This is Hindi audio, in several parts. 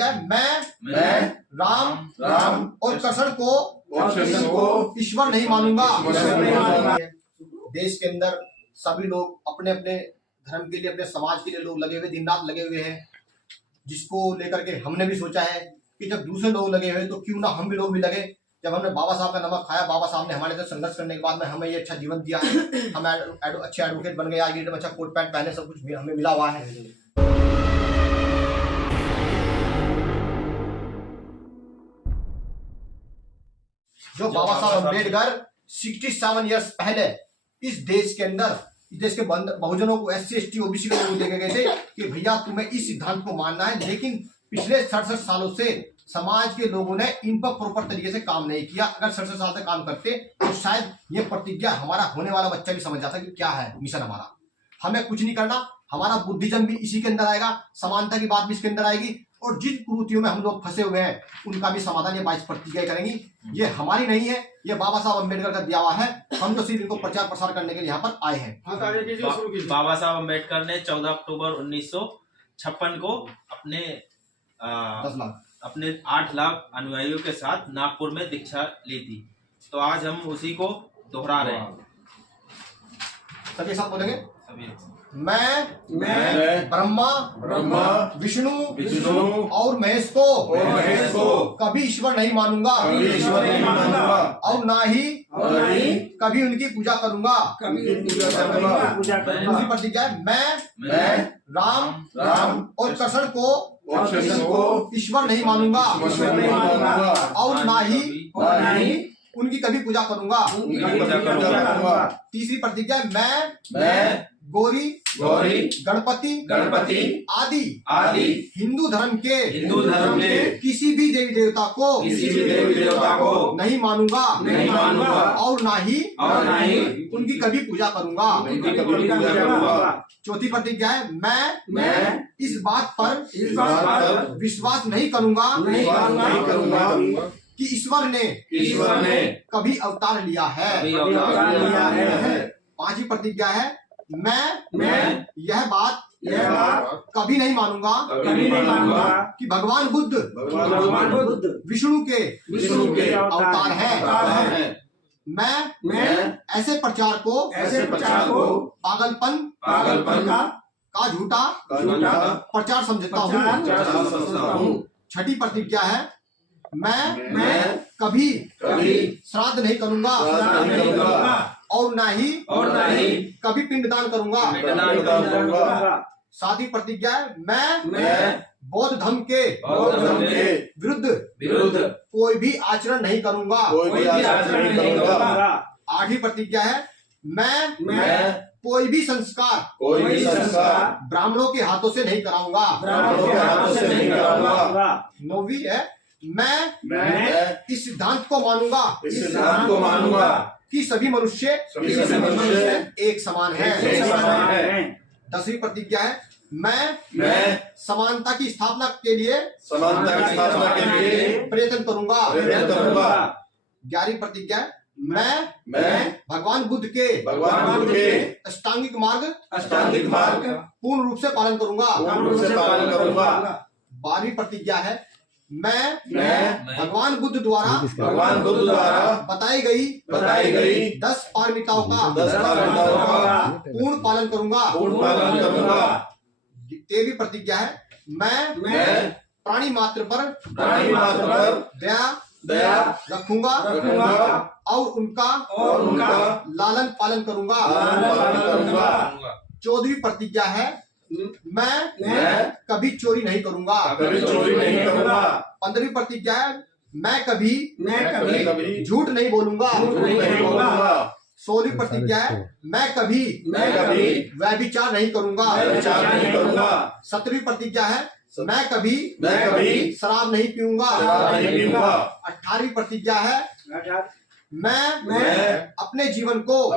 प्रतिज्ञा है, मैं राम और कृष्ण को ईश्वर नहीं मानूंगा। देश के अंदर सभी लोग अपने अपने धर्म के लिए, अपने समाज के लिए लोग लगे हुए, दिन रात लगे हुए हैं, जिसको लेकर के हमने भी सोचा है कि जब दूसरे लोग लगे हुए तो क्यों ना हम भी लोग भी लगे। जब हमने बाबा साहब का नमक खाया, बाबा साहब ने हमारे साथ संघर्ष करने के बाद में हमें ये अच्छा जीवन दिया है, हम अच्छे एडवोकेट बन गए, आज ये अच्छा कोट पैंट पहने, सब कुछ हमें मिला हुआ है। जो बाबा साहब अम्बेडकर 67 ईयर्स पहले इस देश के अंदर, इस देश के बहुजनों को, SC ST OBC के लोगों को देखे गए थे कि भैया तुम्हें इस सिद्धांत को मानना है, लेकिन पिछले 67 सालों से समाज के लोगों ने इन पर प्रॉपर तरीके से काम नहीं किया। अगर 67 साल से काम करते तो शायद ये प्रतिज्ञा हमारा होने वाला बच्चा भी समझ जाता कि क्या है मिशन हमारा। हमें कुछ नहीं करना, हमारा बुद्धिज्म भी इसी के अंदर आएगा, समानता की बात भी इसके अंदर आएगी, और जिन कुरीतियों में हम लोग फंसे हुए हैं उनका भी समाधान ये 22 प्रतिज्ञा करेंगी। ये हमारी नहीं है, ये बाबा साहब अम्बेडकर का दिया हुआ है, हम तो सिर्फ इनको प्रचार प्रसार करने के लिए यहाँ पर आए हैं। बाबा साहब अम्बेडकर ने 14 अक्टूबर 1956 को अपने 8 लाख अनुयायियों के साथ नागपुर में दीक्षा ली थी। तो आज हम उसी को दोहरा रहे हैं। सभी साथ बोलेंगे, सभी। मैं ब्रह्मा विष्णु और महेश को कभी ईश्वर नहीं मानूंगा और ना ही कभी उनकी पूजा करूंगा। दूसरी प्रतिज्ञा है, मैं राम और कृष्ण को ईश्वर नहीं मानूंगा और ना ही उनकी कभी पूजा करूंगा। तीसरी प्रतिज्ञा है, मैं गौरी गणपति आदि हिंदू धर्म के किसी भी देवी देवता को नहीं मानूंगा और ना ही उनकी कभी पूजा करूंगा। चौथी प्रतिज्ञा है, मैं इस बात पर विश्वास नहीं करूंगा कि ईश्वर ने कभी अवतार लिया है। पांचवी प्रतिज्ञा है, मैं यह बात कभी नहीं मानूंगा कि भगवान बुद्ध विष्णु के अवतार है। मैं ऐसे प्रचार को पागलपन का झूठा प्रचार समझता हूँ। छठी प्रतिज्ञा है, मैं कभी श्राद्ध नहीं करूंगा और ना ही कभी पिंडदान करूंगा। सातवीं प्रतिज्ञा है, मैं बौद्ध धर्म के विरुद्ध कोई भी आचरण नहीं करूंगा। आठवीं प्रतिज्ञा है, मैं कोई भी संस्कार ब्राह्मणों के हाथों से नहीं कराऊंगा। नौवीं है, मैं इस सिद्धांत को मानूंगा कि सभी मनुष्य एक समान है। 10वीं प्रतिज्ञा है, मैं समानता की स्थापना के लिए प्रयत्न करूंगा। 11वीं प्रतिज्ञा है, मैं भगवान बुद्ध के अष्टांगिक मार्ग पूर्ण रूप से पालन करूंगा। 12वीं प्रतिज्ञा है, मैं भगवान बुद्ध द्वारा बताई गई 10 पारमिताओं का पूर्ण पालन करूंगा। 13वीं प्रतिज्ञा है, मैं प्राणी मात्र पर दया रखूंगा और उनका लालन पालन करूंगा। 14वीं प्रतिज्ञा है, मैं कभी चोरी नहीं करूंगा। 15वीं प्रतिज्ञा है, मैं कभी झूठ नहीं बोलूंगा। 16वीं प्रतिज्ञा है, मैं कभी व्यभिचार नहीं करूंगा। 17वीं प्रतिज्ञा है, मैं कभी शराब नहीं पीऊंगा। 18वीं प्रतिज्ञा है, मैं अपने जीवन को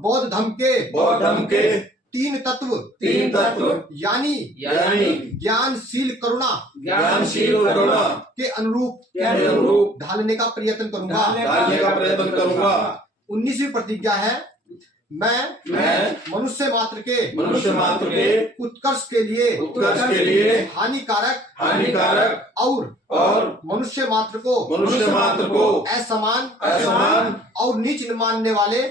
बौद्ध धर्म के तीन तत्व यानी ज्ञानशील करुणा के अनुरूप ढालने का प्रयत्न करूंगा। 19वीं प्रतिज्ञा है, मैं मनुष्य मात्र के उत्कर्ष के लिए हानिकारक और मनुष्य मात्र को असमान और नीच मानने वाले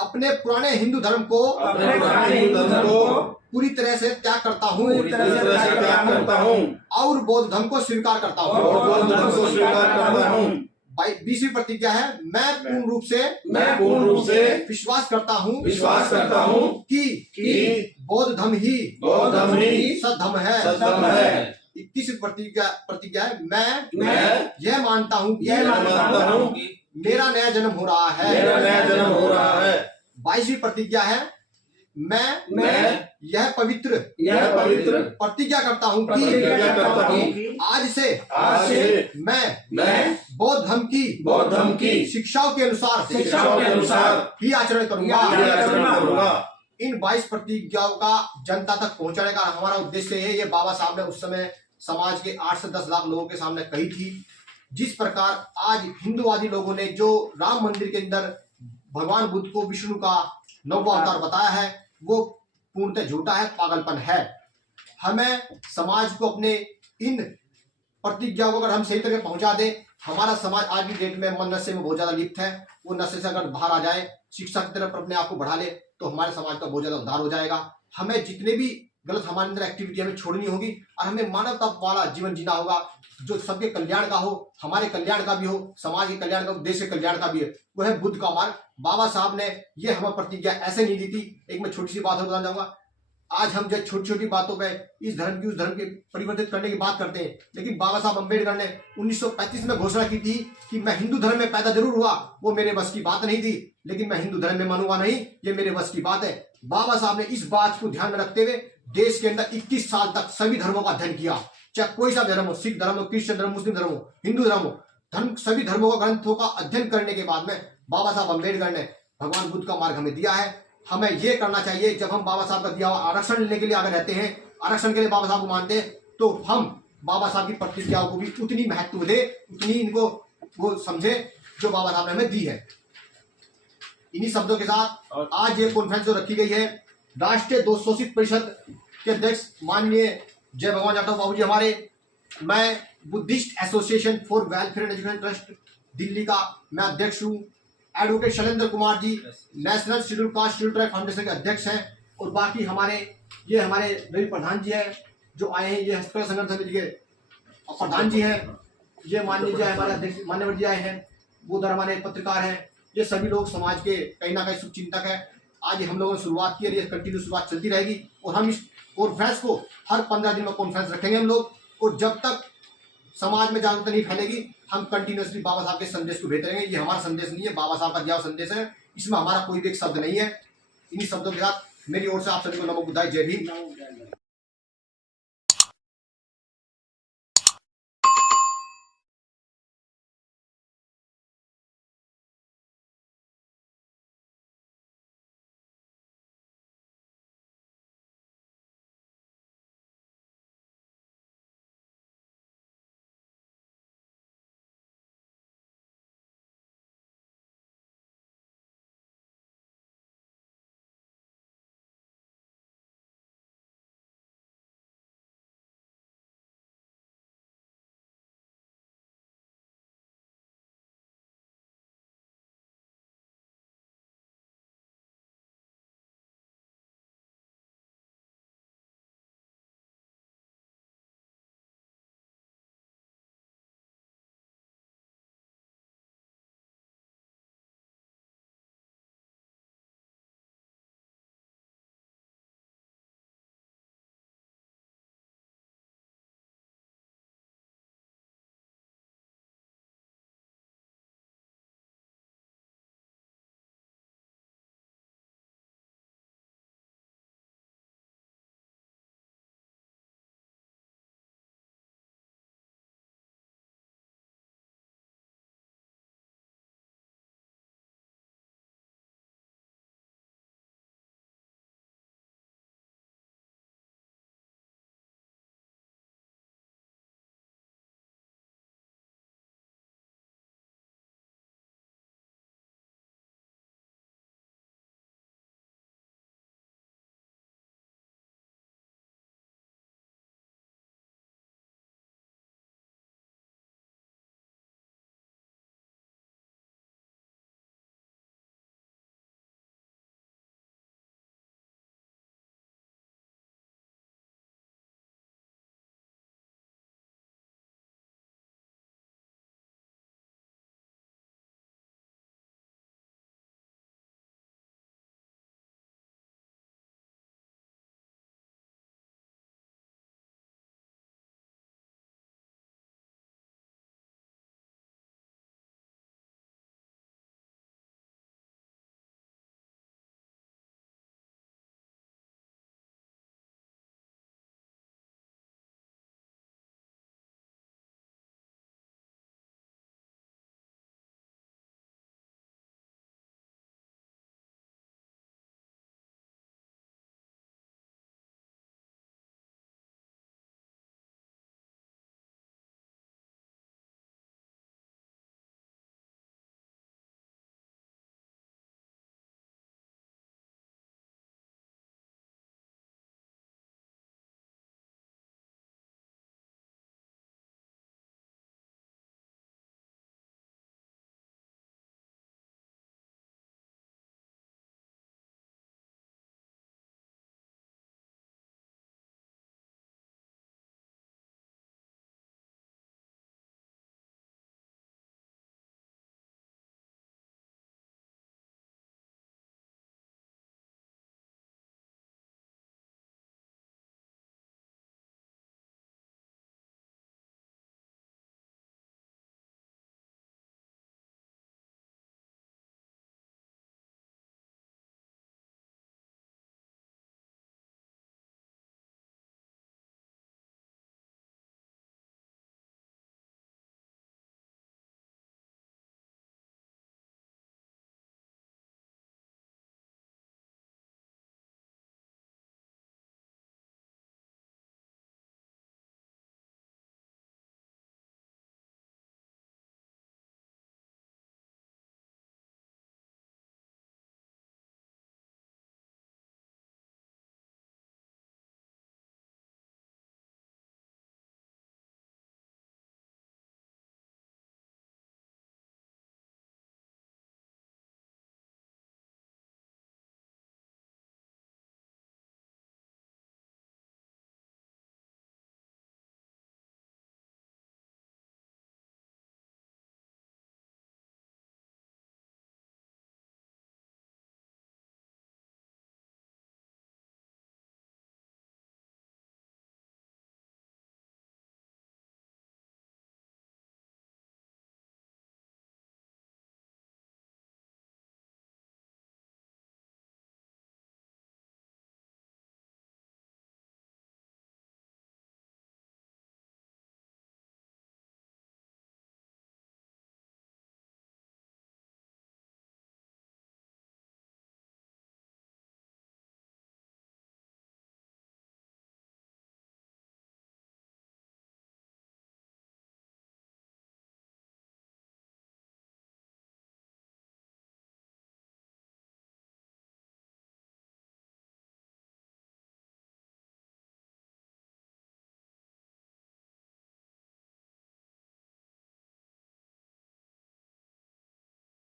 अपने पुराने हिंदू धर्म को पूरी तरह से त्याग करता हूँ और बौद्ध धर्म को स्वीकार करता हूँ। 20वीं प्रतिज्ञा है, मैं पूर्ण रूप से विश्वास करता हूँ कि बौद्ध धर्म ही सद्धर्म है। 21वीं प्रतिज्ञा है, मैं यह मानता हूँ कि मेरा नया जन्म हो रहा है। 22वीं प्रतिज्ञा है, मैं यह पवित्र प्रतिज्ञा करता हूँ कि आज से मैं बौद्ध धर्म की शिक्षाओं के अनुसार ही आचरण करूंगा। इन 22 प्रतिज्ञाओं का जनता तक पहुंचाने का हमारा उद्देश्य है। ये बाबा साहब ने उस समय समाज के 8 से 10 लाख लोगों के सामने कही थी। जिस प्रकार आज हिंदूवादी लोगों ने जो राम मंदिर के अंदर भगवान बुद्ध को विष्णु का 9वां अवतार बताया है, वो पूर्णतः झूठा है, पागलपन है। हमें समाज को अपने इन प्रतिज्ञाओं को अगर हम सही तरह पहुंचा दें, हमारा समाज आज की डेट में मन नशे में बहुत ज्यादा लिप्त है। वो नशे से अगर बाहर आ जाए, शिक्षा की तरफ अपने आप को बढ़ा ले, तो हमारे समाज का बहुत ज्यादा उद्धार हो जाएगा। हमें जितने भी गलत हमारे अंदर एक्टिविटी हमें छोड़नी होगी और हमें मानवता वाला जीवन जीना होगा, जो सबके कल्याण का हो, हमारे कल्याण का भी हो, समाज के कल्याण का, देश के कल्याण का भी है। वो है बुद्ध का मार्ग। बाबा साहब ने ये हमें प्रतिज्ञा ऐसे नहीं दी थी। एक मैं छोटी सी बात बताना चाहूंगा। आज हम जब छोटी छोटी बातों पे इस धर्म की उस धर्म के परिवर्तित करने की बात करते हैं, लेकिन बाबा साहब अम्बेडकर ने 1935 में घोषणा की थी कि मैं हिंदू धर्म में पैदा जरूर हुआ, वो मेरे बस की बात नहीं थी, लेकिन मैं हिंदू धर्म में मानूंगा नहीं, ये मेरे बस की बात है। बाबा साहब ने इस बात को ध्यान में रखते हुए देश के अंदर 21 साल तक सभी धर्मों का अध्ययन किया, चाहे कोई सा धर्म हो, सिख धर्म हो, क्रिश्चियन धर्म, मुस्लिम धर्म हो, हिंदू धर्म हो, सभी धर्मों का ग्रंथों का अध्ययन करने के बाद में बाबा साहब अम्बेडकर ने भगवान बुद्ध का मार्ग हमें दिया है। हमें यह करना चाहिए, जब हम बाबा साहब का दिया हुआ आरक्षण लेने के लिए आगे रहते हैं, आरक्षण के लिए बाबा साहब को मानते हैं, तो हम बाबा साहब की प्रतिज्ञाओं को भी उतनी महत्व दे, उतनी इनको वो समझे जो बाबा साहब ने हमें दी है। इन्हीं शब्दों के साथ आज ये कॉन्फ्रेंस जो रखी गई है, राष्ट्रीय शोषित परिषद के अध्यक्ष माननीय जय भगवान जाटव बाबू जी हमारे, मैं Buddhist association for welfare and education trust Delhi का मैं अध्यक्ष हूँ। Advocate Shailendra Kumar ji national schedule caste schedule tribe foundation के अध्यक्ष हैं, और बाकी हमारे रवि प्रधान जी हैं जो आए हैं, ये हस्तकला संगठन समिति के प्रधान जी हैं, ये माननीय हमारे अध्यक्ष मान्यवर जी आए हैं, वो उधर हमारे पत्रकार हैं। ये सभी लोग समाज के कहीं ना कहीं शुभचिंतक है। आज हम लोगों ने शुरुआत की है, ये कंटिन्यू शुरुआत चलती रहेगी, और हम इस कॉन्फ्रेंस को हर 15 दिन में कॉन्फ्रेंस रखेंगे हम लोग, और जब तक समाज में जागरूकता नहीं फैलेगी, हम कंटिन्यूसली बाबा साहब के संदेश को भेजते रहेंगे। ये हमारा संदेश नहीं है, बाबा साहब का दिया हुआ संदेश है, इसमें हमारा कोई भी एक शब्द नहीं है। इन्हीं शब्दों के साथ मेरी ओर से आप सभी को नमो बुद्धाय, जय भीम।